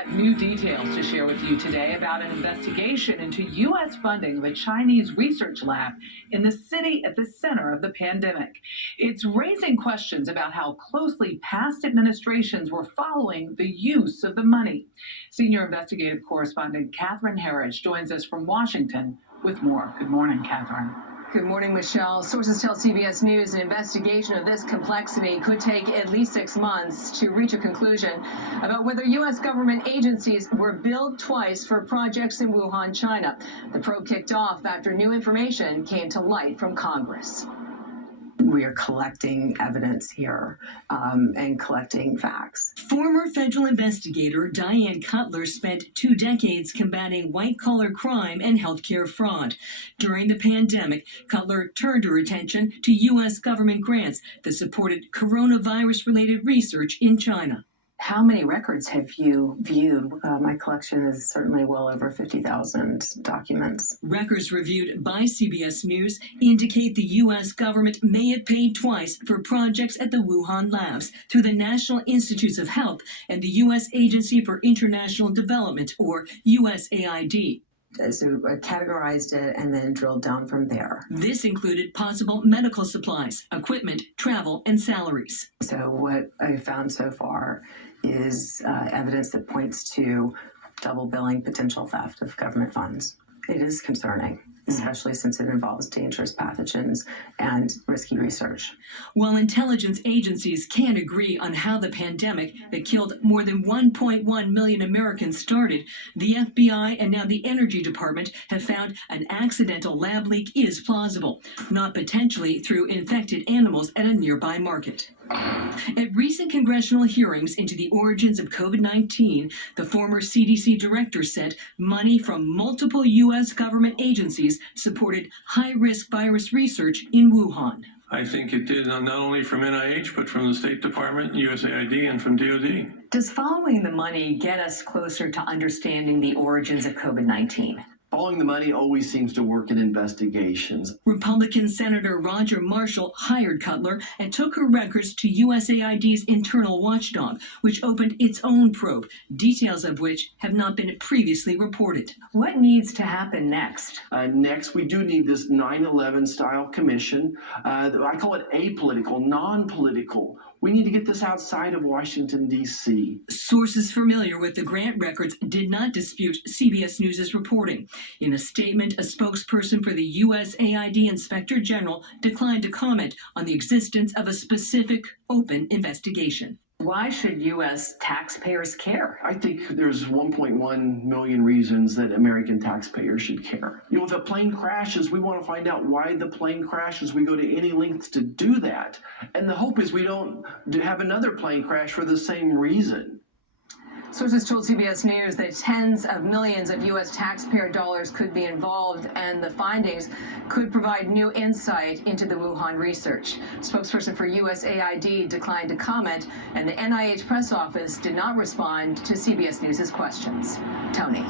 got new details to share with you today about an investigation into U.S. funding of a Chinese research lab in the city at the center of the pandemic. It's raising questions about how closely past administrations were following the use of the money. Senior investigative correspondent Catherine Harris joins us from Washington with more. Good morning, Catherine. Good morning, Michelle. Sources tell CBS News an investigation of this complexity could take at least 6 months to reach a conclusion about whether U.S. government agencies were billed twice for projects in Wuhan, China. The probe kicked off after new information came to light from Congress. We are collecting evidence here and collecting facts. Former federal investigator Diane Cutler spent 2 decades combating white-collar crime and healthcare fraud. During the pandemic, Cutler turned her attention to U.S. government grants that supported coronavirus-related research in China. How many records have you viewed? My collection is certainly well over 50,000 documents. Records reviewed by CBS News indicate the U.S. government may have paid twice for projects at the Wuhan labs through the National Institutes of Health and the U.S. Agency for International Development, or USAID. So I categorized it and then drilled down from there. This included possible medical supplies, equipment, travel, and salaries. So what I found so far is evidence that points to double billing, potential theft of government funds. It is concerning, especially since it involves dangerous pathogens and risky research. While intelligence agencies can't agree on how the pandemic that killed more than 1.1 million Americans started, the FBI and now the Energy Department have found an accidental lab leak is plausible, not potentially through infected animals at a nearby market. At recent congressional hearings into the origins of COVID-19, the former CDC director said money from multiple U.S. government agencies supported high-risk virus research in Wuhan. I think it did not only from NIH, but from the State Department, USAID, and from DOD. Does following the money get us closer to understanding the origins of COVID-19? Following the money always seems to work in investigations. Republican Senator Roger Marshall hired Cutler and took her records to USAID's internal watchdog, which opened its own probe, details of which have not been previously reported. What needs to happen next? Next, we do need this 9/11 style commission. I call it apolitical, non-political. We need to get this outside of Washington, D.C. Sources familiar with the grant records did not dispute CBS News' reporting. In a statement, a spokesperson for the USAID Inspector General declined to comment on the existence of a specific open investigation. Why should U.S. taxpayers care? I think there's 1.1 million reasons that American taxpayers should care. You know, if a plane crashes, we want to find out why the plane crashes. We go to any lengths to do that. And the hope is we don't have another plane crash for the same reason. Sources told CBS News that tens of millions of U.S. taxpayer dollars could be involved, and the findings could provide new insight into the Wuhan research. Spokesperson for USAID declined to comment, and the NIH press office did not respond to CBS News' questions. Tony.